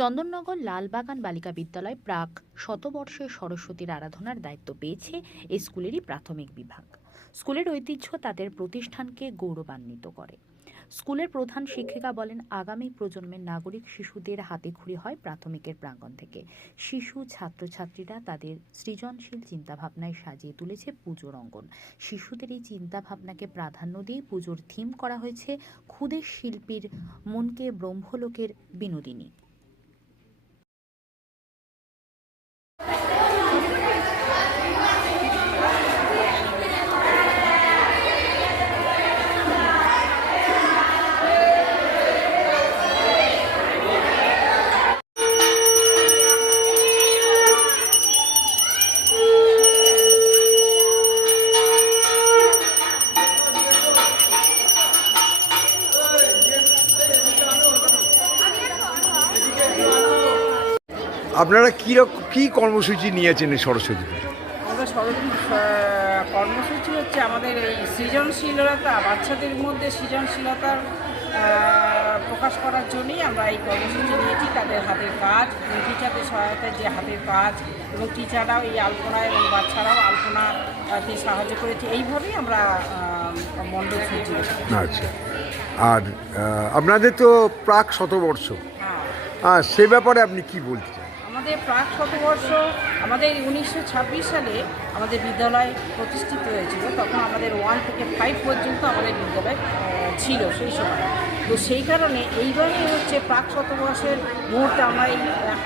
চন্দননগর লালবাগান বালিকা বিদ্যালয় প্রাক শতবর্ষের সরস্বতীর আরাধনার দায়িত্ব পেয়েছে এই স্কুলেরই প্রাথমিক বিভাগ। স্কুলের ঐতিহ্য তাদের প্রতিষ্ঠানকে গৌরবান্বিত করে। স্কুলের প্রধান শিক্ষিকা বলেন, আগামী প্রজন্মের নাগরিক শিশুদের হাতে খড়ি হয় প্রাথমিকের প্রাঙ্গণ থেকে। শিশু, ছাত্রছাত্রীরা তাদের সৃজনশীল চিন্তাভাবনায় সাজিয়ে তুলেছে পুজোর অঙ্গন। শিশুদের এই চিন্তাভাবনাকে প্রাধান্য দিয়ে পুজোর থিম করা হয়েছে ক্ষুদে শিল্পীর মনকে ব্রহ্মলোকের বিনোদিনী। আপনারা কী কী কর্মসূচি নিয়েছেন এই সরস্বতী পুজো আমাদের সরস্বতী কর্মসূচি হচ্ছে আমাদের এই সৃজনশীলতা বাচ্চাদের মধ্যে সৃজনশীলতার প্রকাশ করার জন্যই আমরা এই কর্মসূচি নিয়েছি। তাদের হাতের কাজ এবং টিচারদের সহায়তায় যে হাতের কাজ এবং টিচাররাও এই আলপনা এবং বাচ্চারাও আলপনাতে সাহায্য করেছে। এইভাবেই আমরা আহ, মণ্ডপ আচ্ছা। আর আপনাদের তো প্রাক শতবর্ষ। হ্যাঁ। হ্যাঁ সে ব্যাপারে আপনি কি বলতে চান? আমাদের প্রাক শতবর্ষ, আমাদের উনিশশো ছাব্বিশ সালে আমাদের বিদ্যালয় প্রতিষ্ঠিত হয়েছিল। তখন আমাদের ওয়ান থেকে ফাইভ পর্যন্ত আমাদের বিদ্যালয় ছিল সেই সময়। তো সেই কারণে এইবারই হচ্ছে প্রাক শতবর্ষের মুহূর্তে আমরা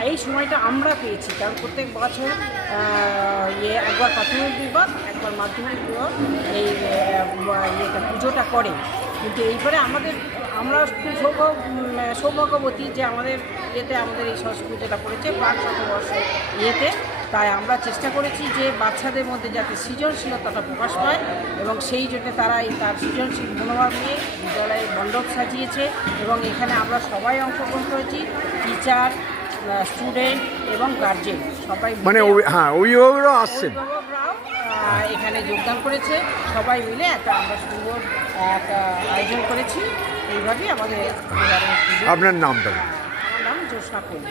এই সময়টা আমরা পেয়েছি। কারণ প্রত্যেক বছর ইয়ে একবার প্রাথমিক বিভাগ, একবার মাধ্যমিক বিভাগ, এই ইয়েটা, পুজোটা করে। কিন্তু এইবারে আমাদের আমরা খুব সৌভাগ্য সৌভাগ্যবতী যে আমাদের ইয়েতে আমাদের এই সরস্বতী পুজোটা পড়েছে পাঁচ শতবর্ষ ইয়েতে। তাই আমরা চেষ্টা করেছি যে বাচ্চাদের মধ্যে যাতে সৃজনশীলতাটা প্রকাশ পায় এবং সেই জন্য তারা এই তার সৃজনশীল মনোভাব নিয়ে বিদ্যালয়ে মণ্ডপ সাজিয়েছে এবং এখানে আমরা সবাই অংশগ্রহণ করেছি টিচার স্টুডেন্ট এবং গার্জেন সবাই মানে হ্যাঁ অভিভাবকরাও আসছেন। এখানে যোগদান করেছে। সবাই মিলে একটা আমরা সুন্দর একটা আয়োজন করেছি। এইভাবেই আমাদের আপনার নামটা আমার নাম জোসনা কুল